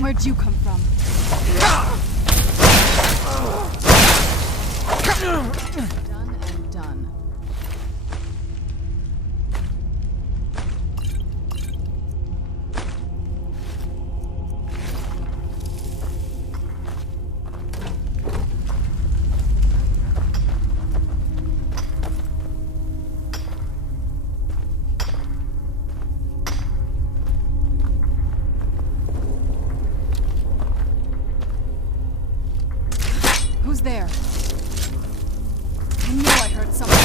Where'd you come from? Done and done. Who's there? I knew I heard something.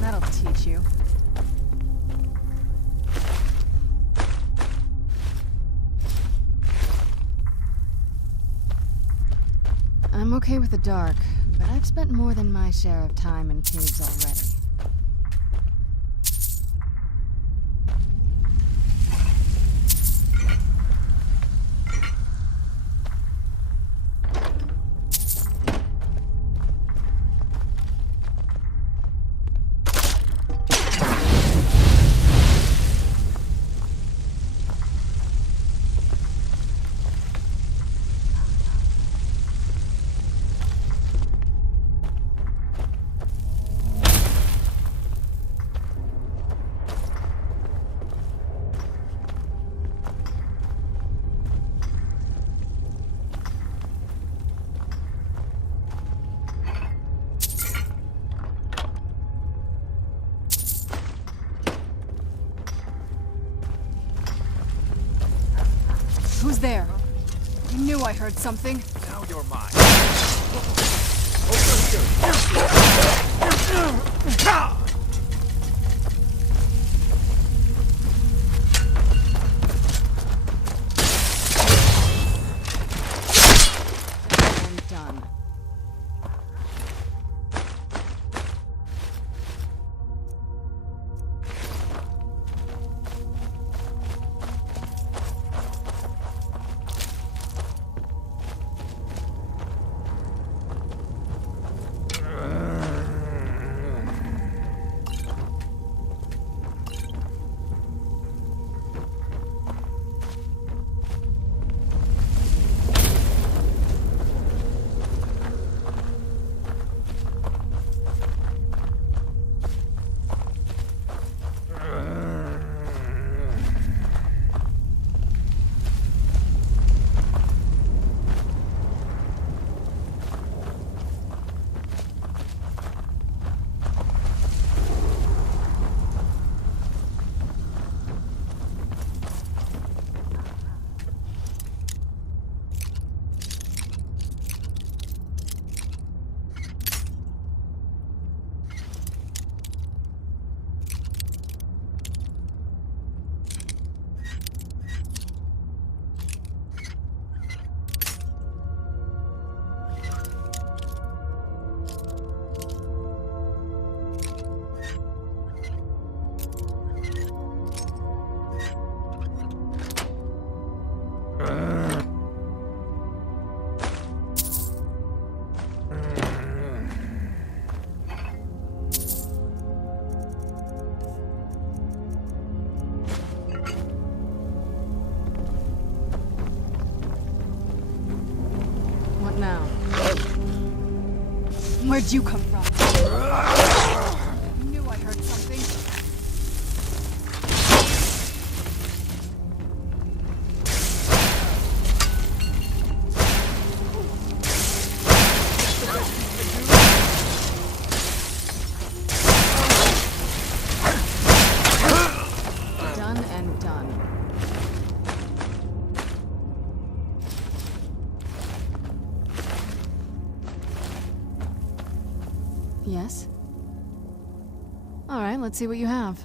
That'll teach you. I'm okay with the dark, but I've spent more than my share of time in caves already. Who's there? I knew I heard something. Now you're mine. I'm done. What now? Where'd you come from? I knew I heard something. Done and done. Yes? All right, let's see what you have.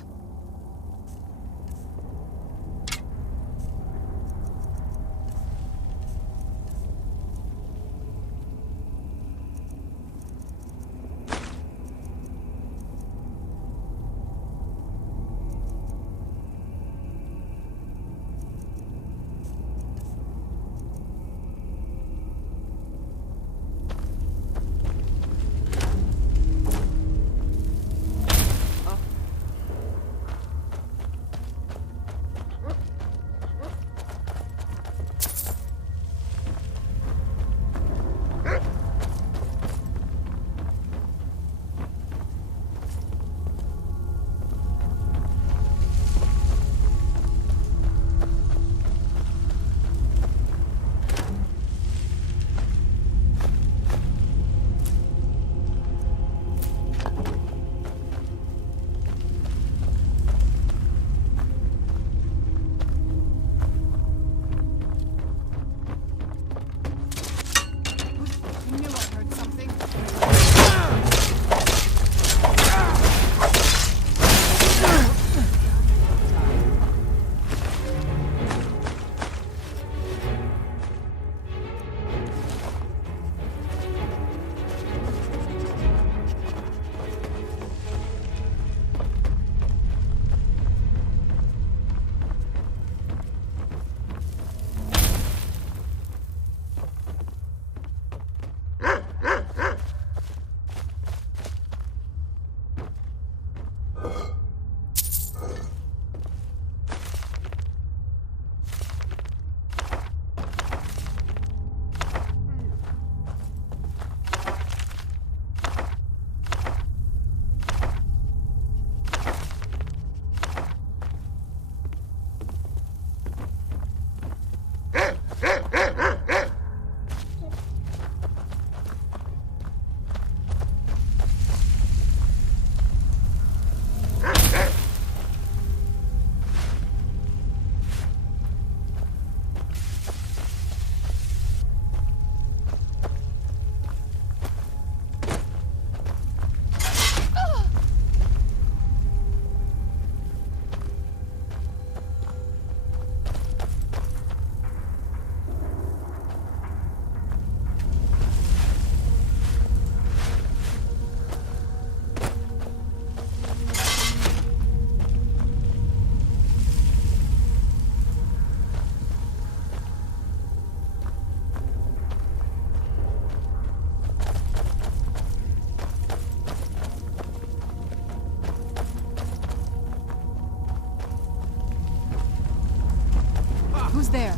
Who's there?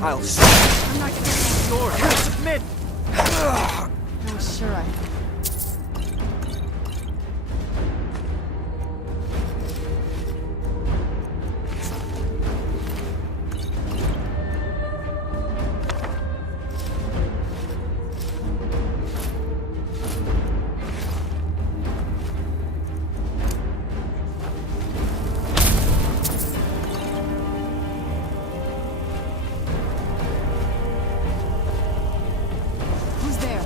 I'll submit. I'm not gonna get your submit. I was sure I... Who's there?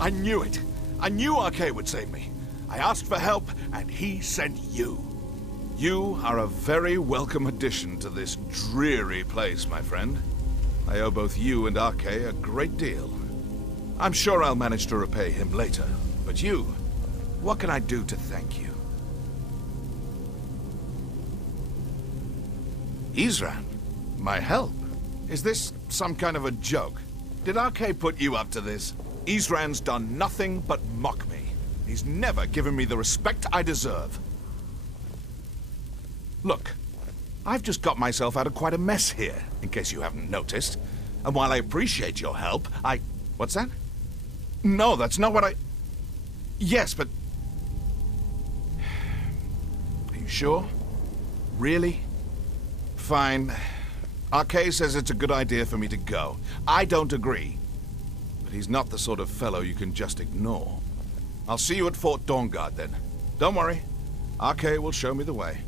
I knew it. I knew RK would save me. I asked for help, and he sent you. You are a very welcome addition to this dreary place, my friend. I owe both you and RK a great deal. I'm sure I'll manage to repay him later. But you, what can I do to thank you? Isran, my help? Is this some kind of a joke? Did RK put you up to this? Isran's done nothing but mock me. He's never given me the respect I deserve. Look, I've just got myself out of quite a mess here, in case you haven't noticed. And while I appreciate your help, What's that? No, that's not what I... Yes, but... Are you sure? Really? Fine. RK says it's a good idea for me to go. I don't agree. But he's not the sort of fellow you can just ignore. I'll see you at Fort Dawnguard then. Don't worry. RK will show me the way.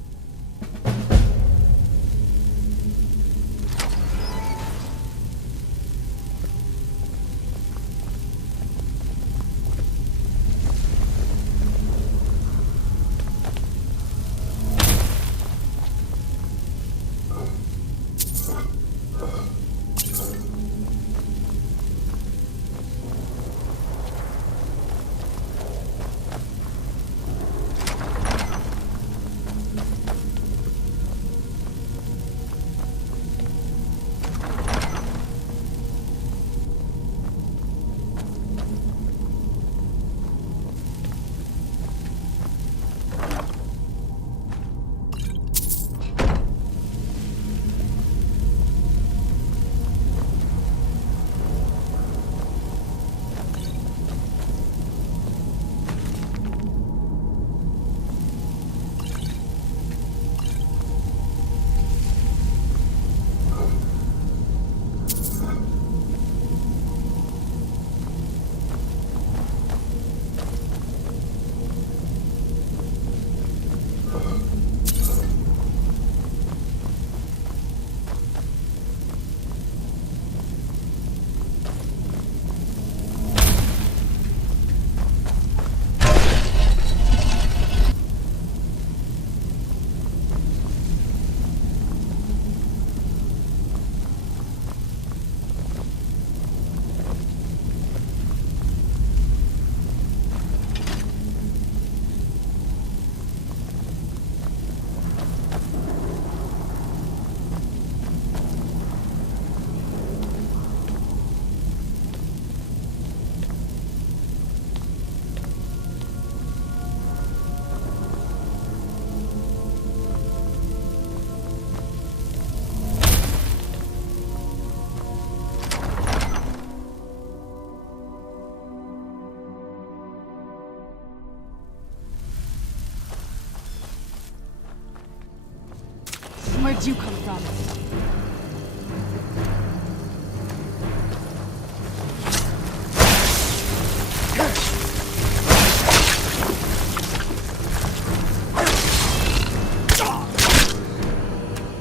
Where'd you come from?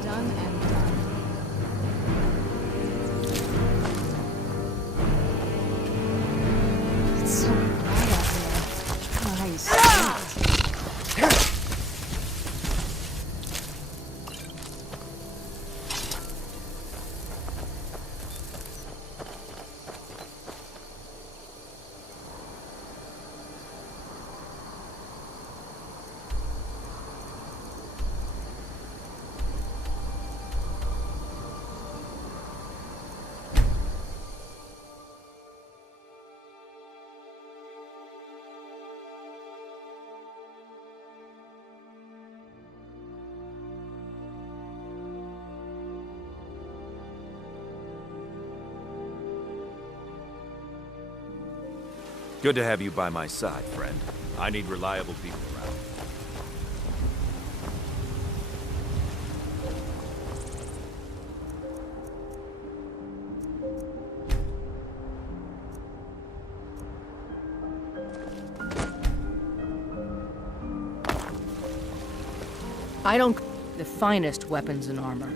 Done and done. It's so bright out there. I don't know how you see it. Good to have you by my side, friend. I need reliable people around. I don't the finest weapons and armor.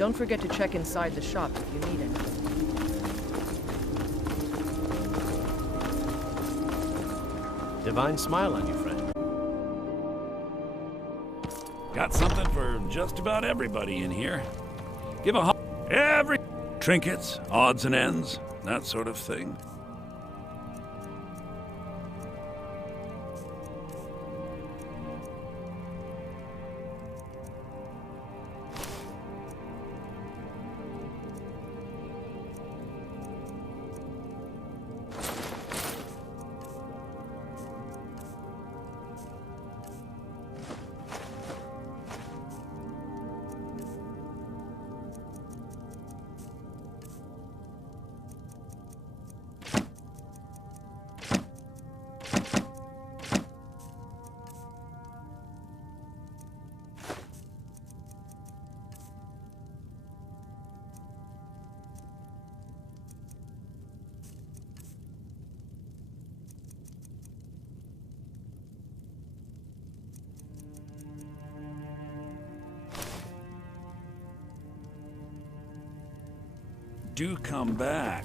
Don't forget to check inside the shop if you need anything. Divine smile on you, friend. Got something for just about everybody in here. Give a every trinkets, odds and ends, that sort of thing. Do come back.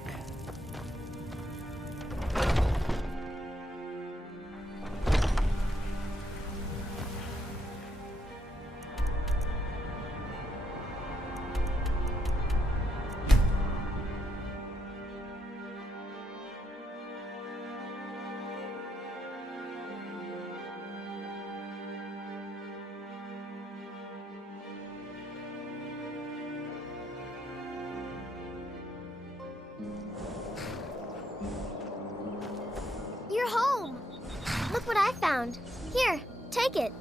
You're home! Look what I found. Here, take it.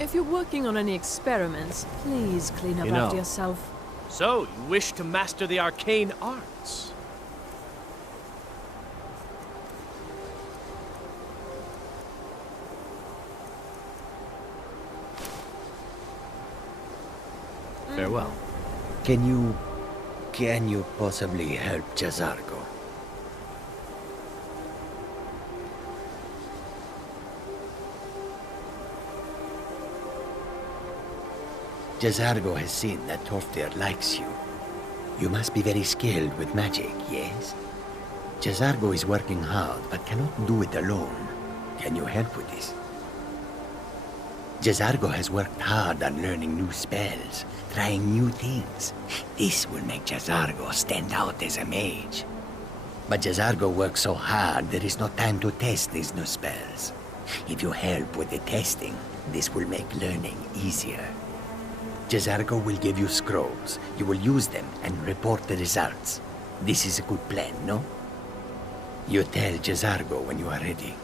If you're working on any experiments, please clean up You know. after yourself. So, you wish to master the arcane arts? Farewell. Can you possibly help Jazargo? Jazargo has seen that Toftir likes you. You must be very skilled with magic, yes? Jazargo is working hard, but cannot do it alone. Can you help with this? Jazargo has worked hard on learning new spells, trying new things. This will make Jazargo stand out as a mage. But Jazargo works so hard, there is no time to test these new spells. If you help with the testing, this will make learning easier. Jazargo will give you scrolls. You will use them and report the results. This is a good plan, no? You tell Jazargo when you are ready.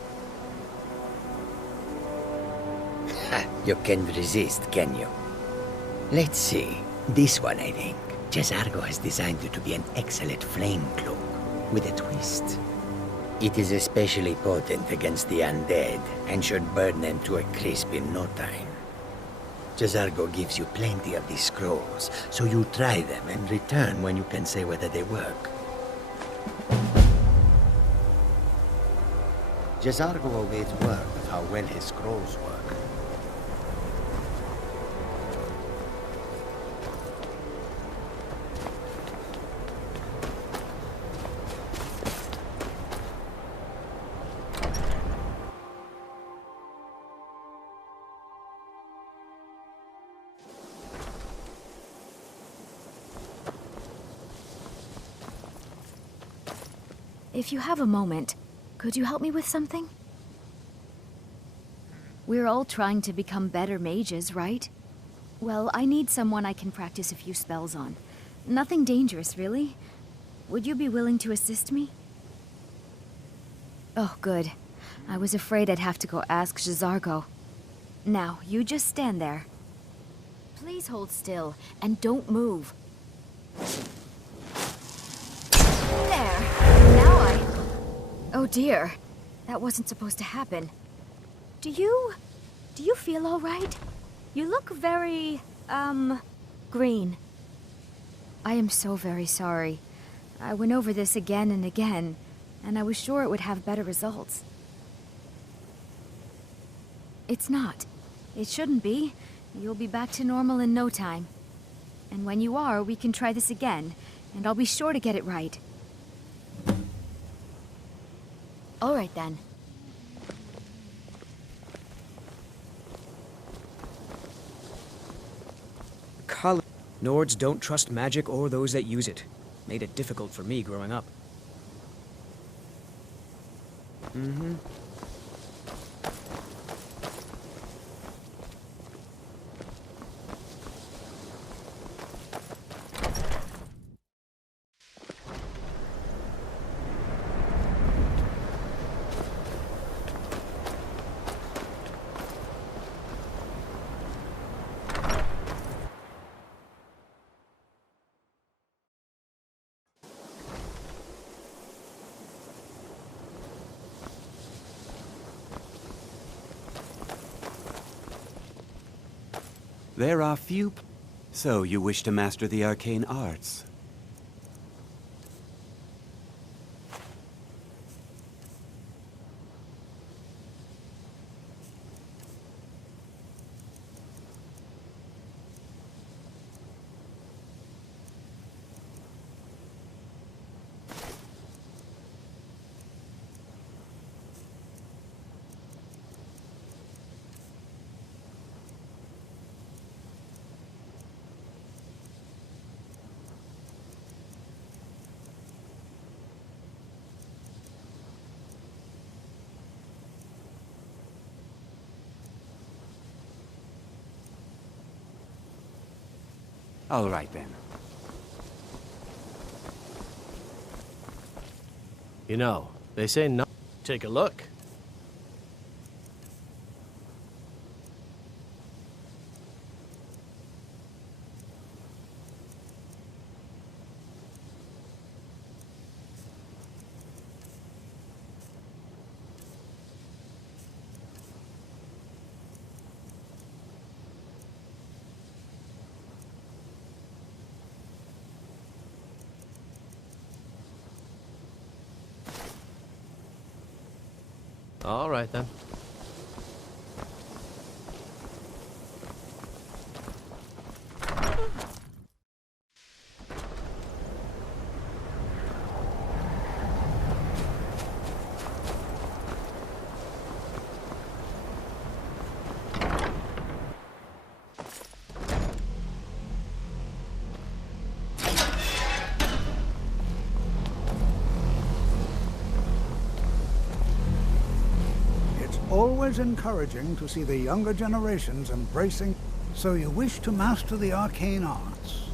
You can't resist, can you? Let's see. This one, I think. Jazargo has designed it to be an excellent flame cloak, with a twist. It is especially potent against the undead, and should burn them to a crisp in no time. Jazargo gives you plenty of these scrolls, so you try them and return when you can say whether they work. Jazargo awaits word of how well his scrolls work. If you have a moment, could you help me with something? We're all trying to become better mages, right? Well, I need someone I can practice a few spells on. Nothing dangerous, really. Would you be willing to assist me? Oh, good. I was afraid I'd have to go ask Jazargo. Now, you just stand there. Please hold still, and don't move. There. Now Oh dear. That wasn't supposed to happen. Do you feel all right? You look very, green. I am so very sorry. I went over this again and again, and I was sure it would have better results. It's not. It shouldn't be. You'll be back to normal in no time. And when you are, we can try this again, and I'll be sure to get it right. All right, then. Nords don't trust magic or those that use it. Made it difficult for me growing up. There are few... So you wish to master the arcane arts? All right, then. You know, they say no. Take a look. All right, then. always encouraging to see the younger generations embracing. So you wish to master the arcane arts?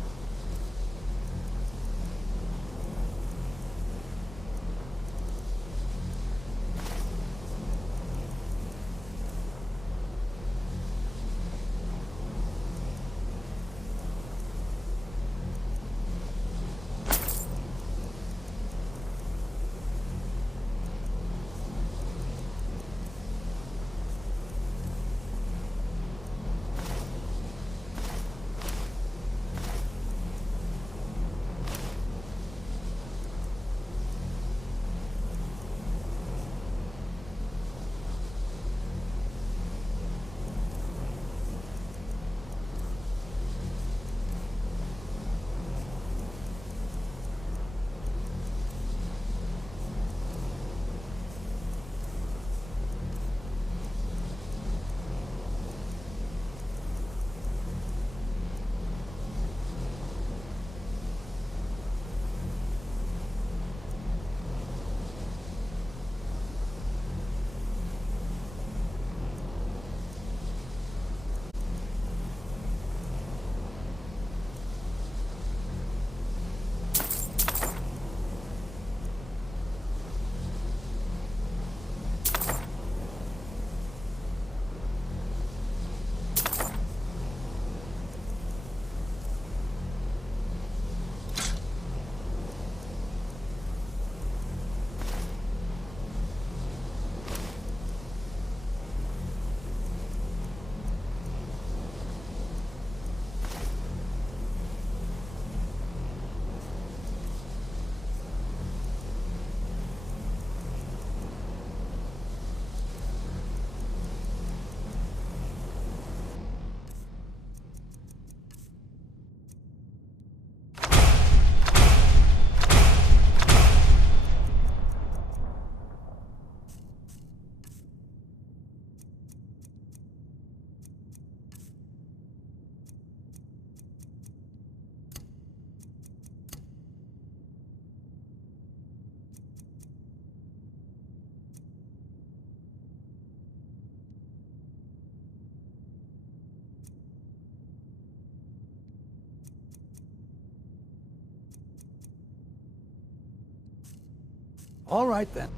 All right, then.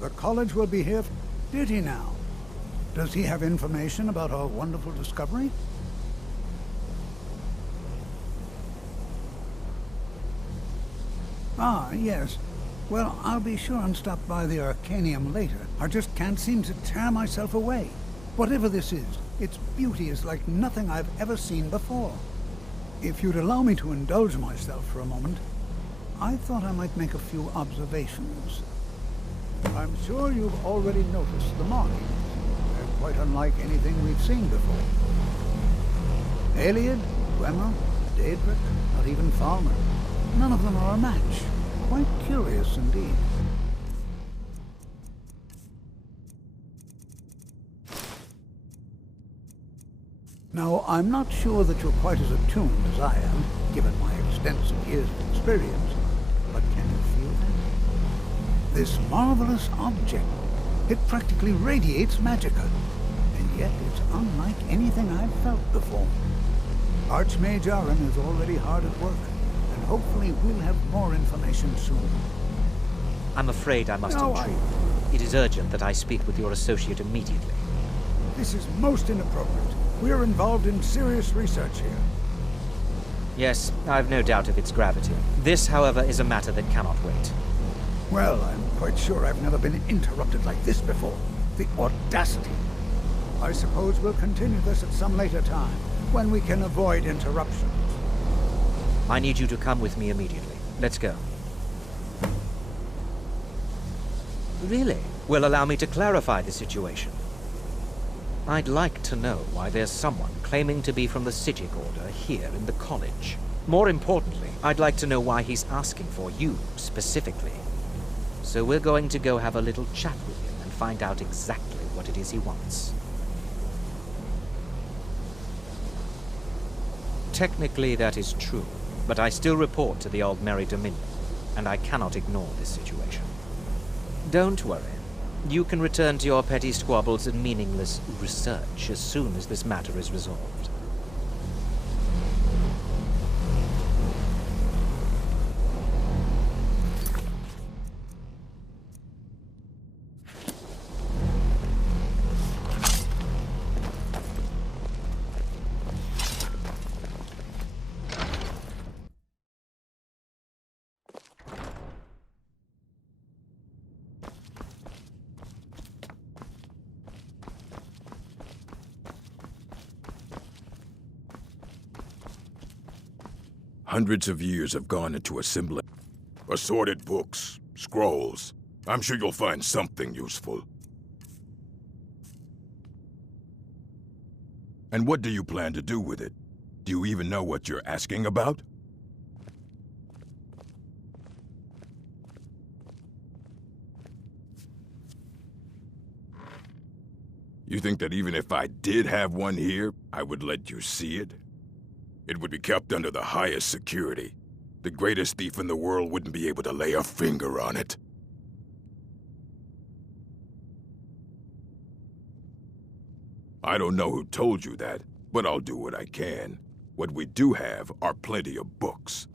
The college will be here. Did he now? Does he have information about our wonderful discovery? Ah, yes. Well, I'll be sure and stop by the Arcanium later. I just can't seem to tear myself away. Whatever this is, its beauty is like nothing I've ever seen before. If you'd allow me to indulge myself for a moment, I thought I might make a few observations. I'm sure you've already noticed the markings. They're quite unlike anything we've seen before. Aliad, Gwemmer, Daedric, not even Falmer. None of them are a match. Quite curious indeed. Now, I'm not sure that you're quite as attuned as I am, given my extensive years of experience, but can you feel that? This marvelous object, it practically radiates magicka, and yet it's unlike anything I've felt before. Archmage Aaron is already hard at work, and hopefully we'll have more information soon. I'm afraid I must intrude. It is urgent that I speak with your associate immediately. This is most inappropriate. We're involved in serious research here. Yes, I've no doubt of its gravity. This, however, is a matter that cannot wait. Well, I'm quite sure I've never been interrupted like this before. The audacity. I suppose we'll continue this at some later time, when we can avoid interruptions. I need you to come with me immediately. Let's go. Really? Will allow me to clarify the situation. I'd like to know why there's someone claiming to be from the Psijic Order here in the college. More importantly, I'd like to know why he's asking for you, specifically. So we're going to go have a little chat with him and find out exactly what it is he wants. Technically, that is true, but I still report to the Aldmeri Dominion, and I cannot ignore this situation. Don't worry. You can return to your petty squabbles and meaningless research as soon as this matter is resolved. Hundreds of years have gone into assembling assorted books, scrolls. I'm sure you'll find something useful. And what do you plan to do with it? Do you even know what you're asking about? You think that even if I did have one here, I would let you see it? It would be kept under the highest security. The greatest thief in the world wouldn't be able to lay a finger on it. I don't know who told you that, but I'll do what I can. What we do have are plenty of books.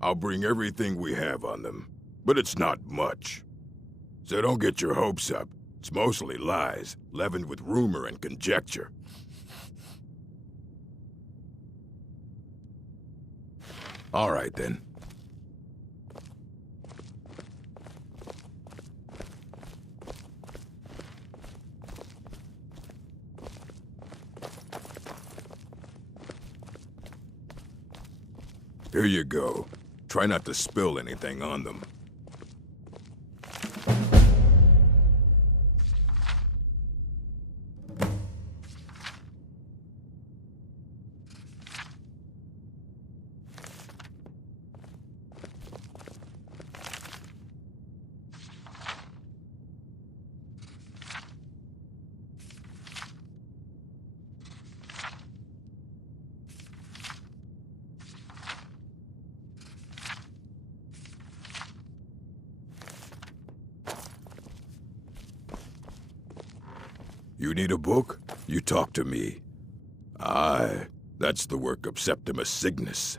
I'll bring everything we have on them, but it's not much. So don't get your hopes up. It's mostly lies, leavened with rumor and conjecture. All right, then. Here you go. Try not to spill anything on them. You need a book? You talk to me. Aye, that's the work of Septimus Cygnus.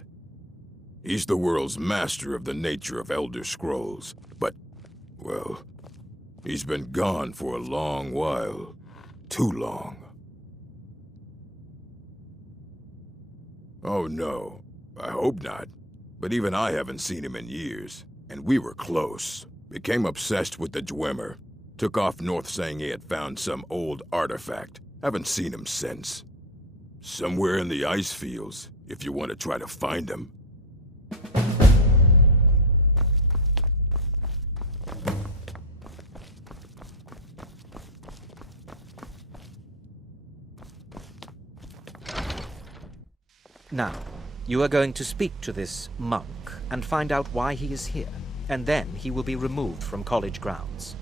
He's the world's master of the nature of Elder Scrolls, but, well, he's been gone for a long while. Too long. Oh no, I hope not. But even I haven't seen him in years, and we were close. Became obsessed with the Dwemer. Took off north saying he had found some old artifact. Haven't seen him since. Somewhere in the ice fields, if you want to try to find him. Now, you are going to speak to this monk and find out why he is here, and then he will be removed from college grounds.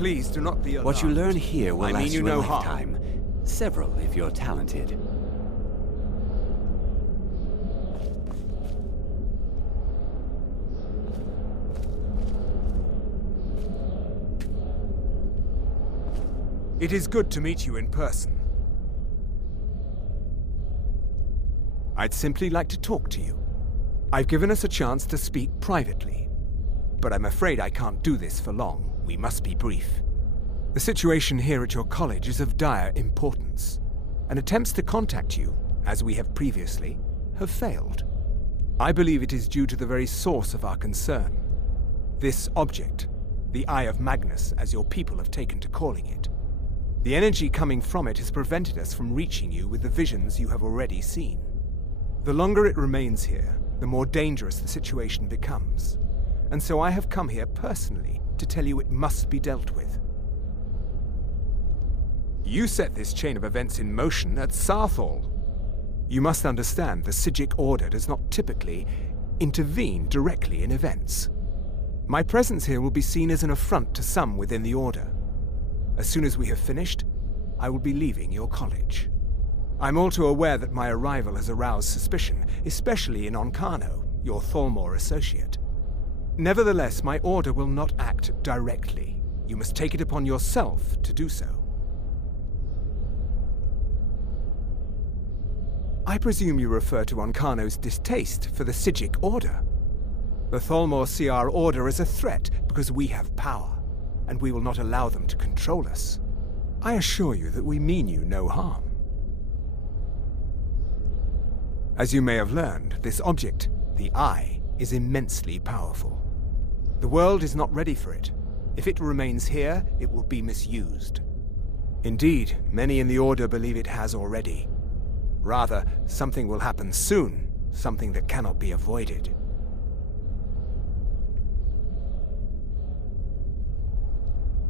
Please do not be alarmed. What you learn here will I mean last you you a no harm. lifetime. Several, if you're talented. It is good to meet you in person. I'd simply like to talk to you. I've given us a chance to speak privately, but I'm afraid I can't do this for long. We must be brief. The situation here at your college is of dire importance, and attempts to contact you, as we have previously, have failed. I believe it is due to the very source of our concern. This object, the Eye of Magnus, as your people have taken to calling it. The energy coming from it has prevented us from reaching you with the visions you have already seen. The longer it remains here, the more dangerous the situation becomes. And so I have come here personally to tell you it must be dealt with. You set this chain of events in motion at Sarthal. You must understand the Psijic Order does not typically intervene directly in events. My presence here will be seen as an affront to some within the Order. As soon as we have finished, I will be leaving your college. I'm all too aware that my arrival has aroused suspicion, especially in Onkano, your Thalmor associate. Nevertheless, my Order will not act directly. You must take it upon yourself to do so. I presume you refer to Onkano's distaste for the Psijic Order. The Thalmor see our Order as a threat because we have power, and we will not allow them to control us. I assure you that we mean you no harm. As you may have learned, this object, the Eye, is immensely powerful. The world is not ready for it. If it remains here, it will be misused. Indeed, many in the Order believe it has already. Rather, something will happen soon, something that cannot be avoided.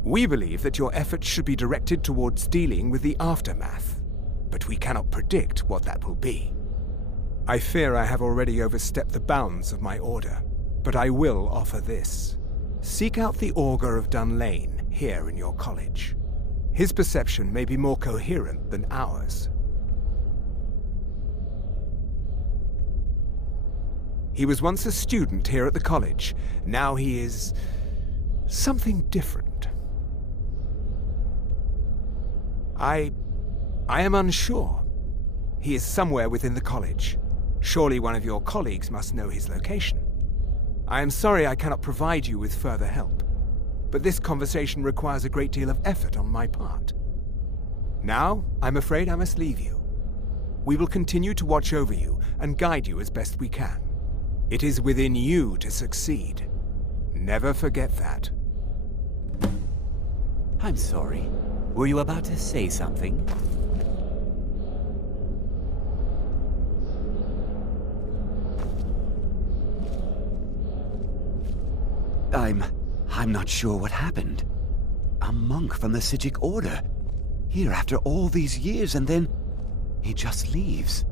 We believe that your efforts should be directed towards dealing with the aftermath, but we cannot predict what that will be. I fear I have already overstepped the bounds of my Order, but I will offer this. Seek out the Augur of Dunlane here in your college. His perception may be more coherent than ours. He was once a student here at the college. Now he is something different. I am unsure. He is somewhere within the college. Surely one of your colleagues must know his location. I am sorry I cannot provide you with further help, but this conversation requires a great deal of effort on my part. Now, I'm afraid I must leave you. We will continue to watch over you and guide you as best we can. It is within you to succeed. Never forget that. I'm sorry. Were you about to say something? I'm not sure what happened. A monk from the Psijic Order. Here after all these years, and then he just leaves.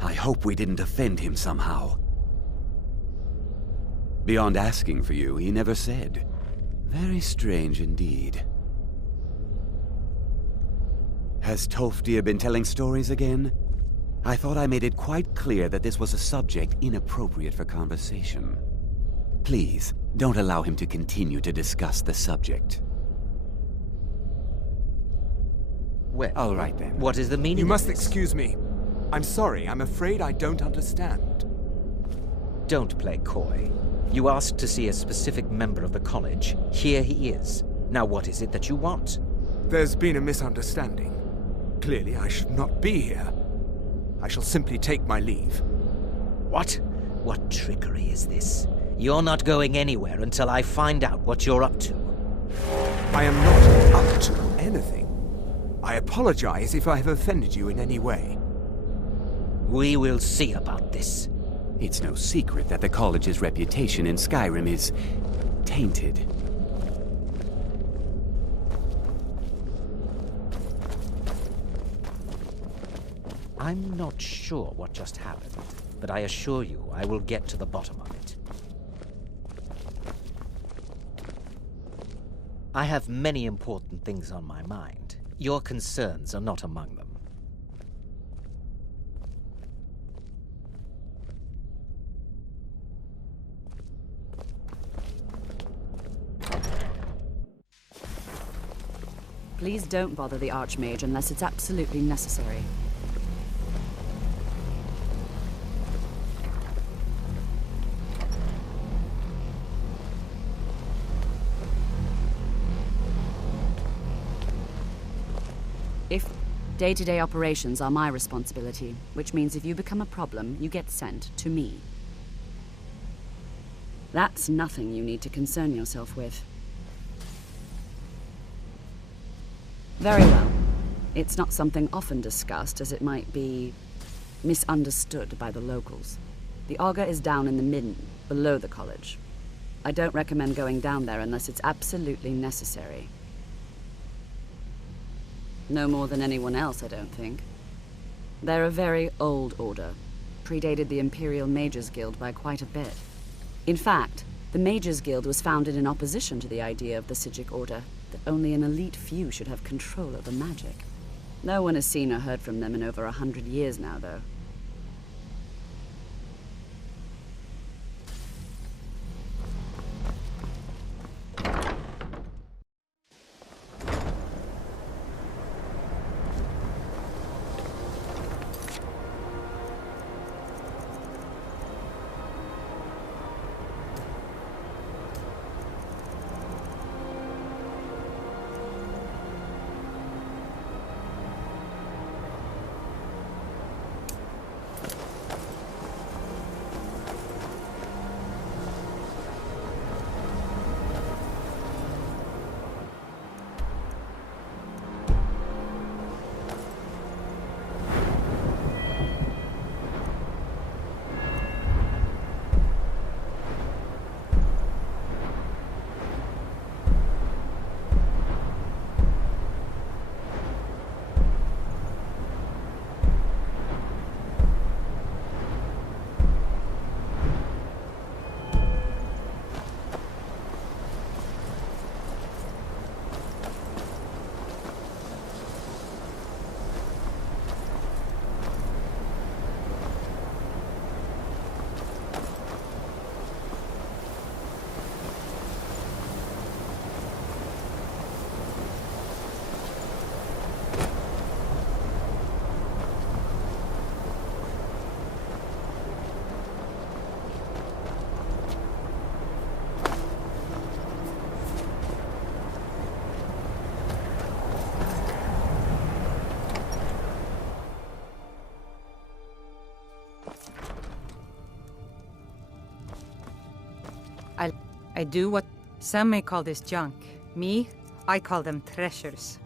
I hope we didn't offend him somehow. Beyond asking for you, he never said. Very strange indeed. Has Tolfdir been telling stories again? I thought I made it quite clear that this was a subject inappropriate for conversation. Please, don't allow him to continue to discuss the subject. Well, all right then. What is the meaning You of must this? excuse me. I'm sorry, I'm afraid I don't understand. Don't play coy. You asked to see a specific member of the college. Here he is. Now what is it that you want? There's been a misunderstanding. Clearly I should not be here. I shall simply take my leave. What? What trickery is this? You're not going anywhere until I find out what you're up to. I am not up to anything. I apologize if I have offended you in any way. We will see about this. It's no secret that the college's reputation in Skyrim is tainted. I'm not sure what just happened, but I assure you I will get to the bottom of it. I have many important things on my mind. Your concerns are not among them. Please don't bother the Archmage unless it's absolutely necessary. If day-to-day operations are my responsibility, which means if you become a problem, you get sent to me. That's nothing you need to concern yourself with. Very well. It's not something often discussed, as it might be misunderstood by the locals. The Augur is down in the midden, below the college. I don't recommend going down there unless it's absolutely necessary. No more than anyone else, I don't think. They're a very old order. Predated the Imperial Mages Guild by quite a bit. In fact, the Mages Guild was founded in opposition to the idea of the Psijic Order, that only an elite few should have control over magic. No one has seen or heard from them in over 100 years now, though. I do what some may call this junk. Me, I call them treasures.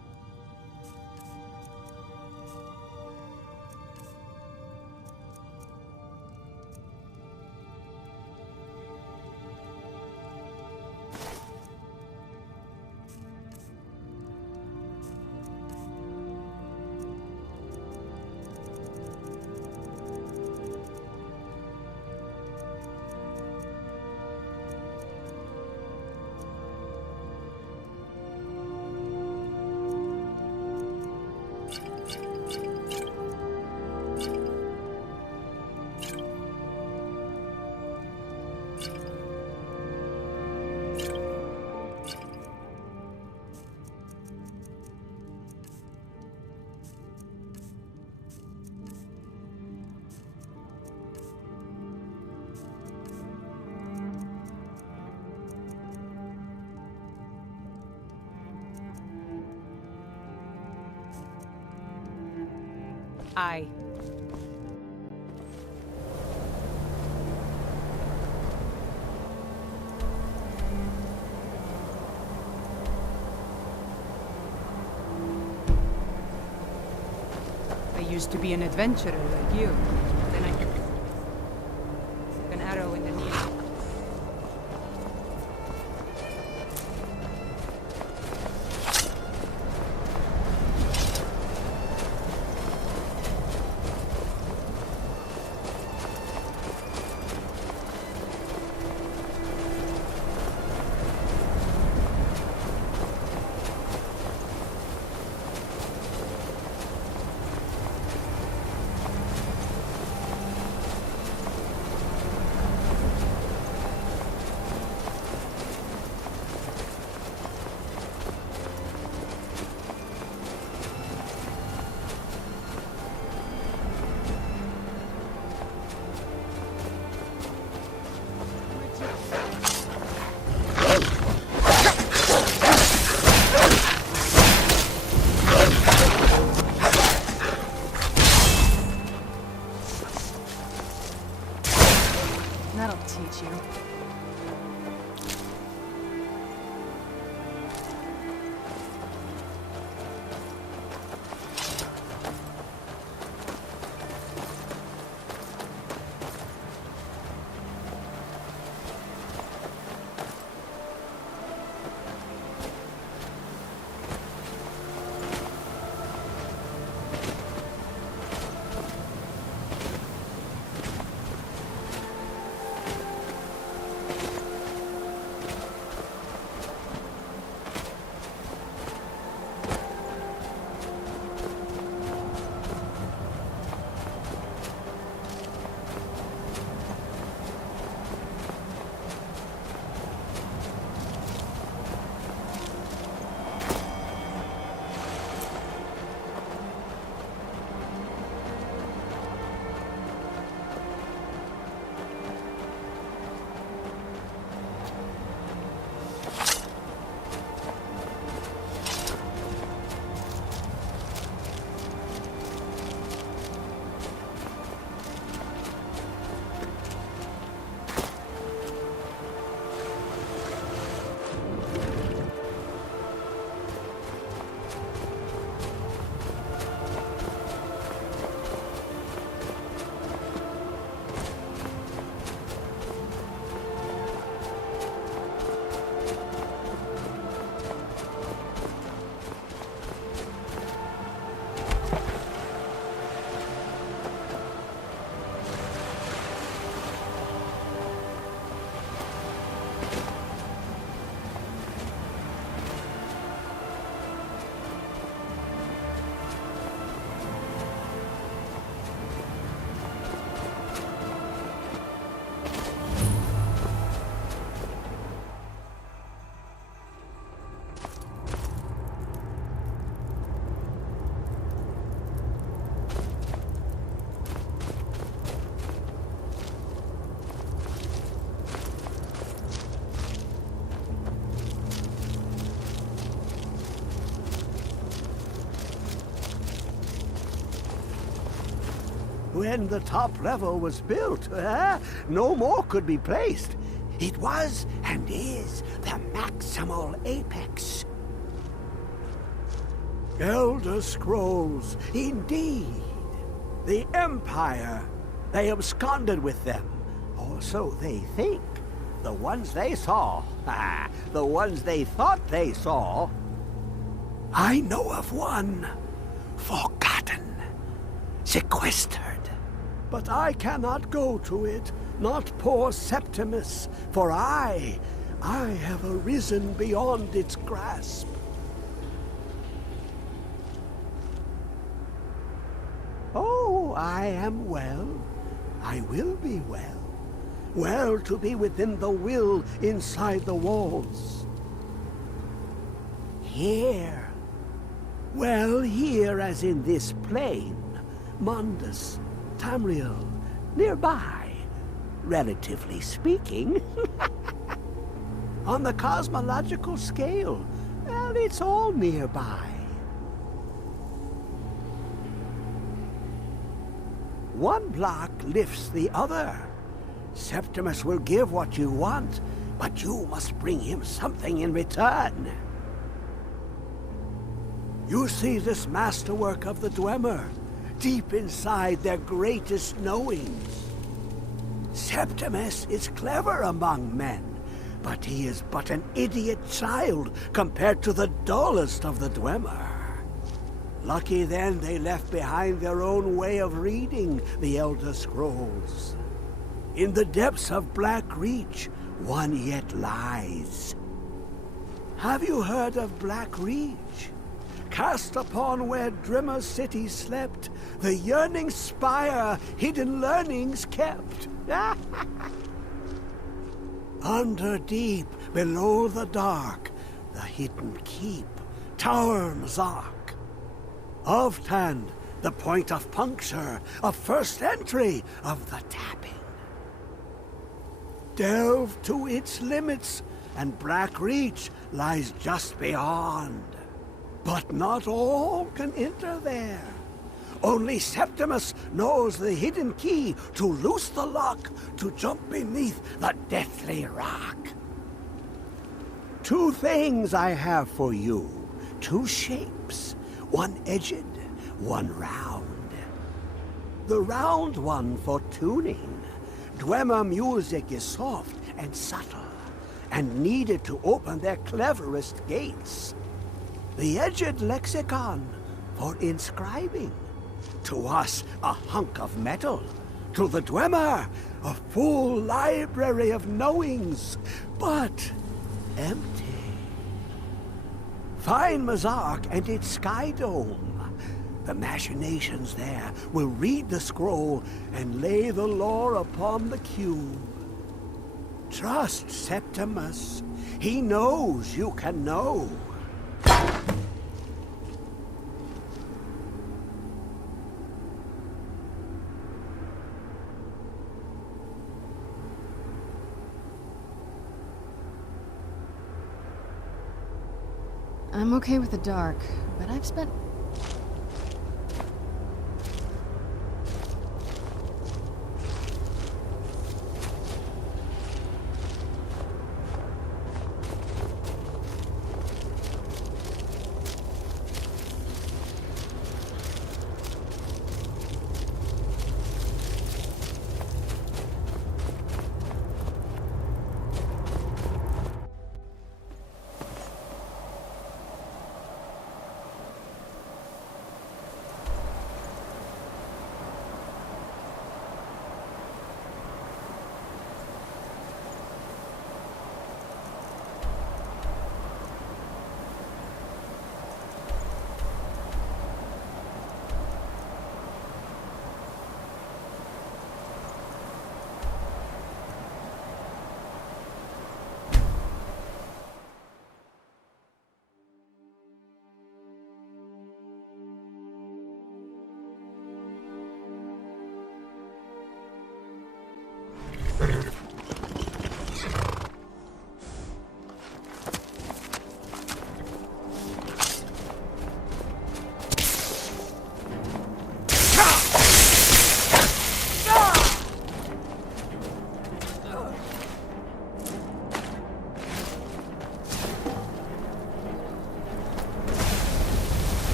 I. Used to be an adventurer like you. Then I took an arrow in the knee. That'll teach you. when the top level was built, no more could be placed. It was and is the maximal apex. Elder Scrolls, indeed. The Empire. They absconded with them. Or so they think. The ones they saw. The ones they thought they saw. I know of one. Forgotten. Sequestered. But I cannot go to it. Not poor Septimus. For I have arisen beyond its grasp. Oh, I am well. I will be well. Well to be within the will inside the walls. Here. Well, here as in this plane. Mundus, Tamriel, nearby. Relatively speaking. On the cosmological scale, well, it's all nearby. One block lifts the other. Septimus will give what you want, but you must bring him something in return. You see this masterwork of the Dwemer, deep inside their greatest knowings. Septimus is clever among men, but he is but an idiot child compared to the dullest of the Dwemer. Lucky then they left behind their own way of reading the Elder Scrolls. In the depths of Black Reach, one yet lies. Have you heard of Black Reach? Cast upon where Drimmer City slept, the yearning spire hidden learnings kept. Under deep, below the dark, the hidden keep, Tower Mazark. Oftan, the point of puncture, of first entry, of the tapping. Delve to its limits, and Black Reach lies just beyond. But not all can enter there. Only Septimus knows the hidden key to loose the lock, to jump beneath the deathly rock. Two things I have for you, two shapes. One edged, one round. The round one for tuning. Dwemer music is soft and subtle, and needed to open their cleverest gates. The edged lexicon for inscribing. To us, a hunk of metal. To the Dwemer, a full library of knowings, but empty. Find Mazark and its sky dome. The machinations there will read the scroll and lay the lore upon the cube. Trust Septimus. He knows you can know. I'm okay with the dark, but I've spent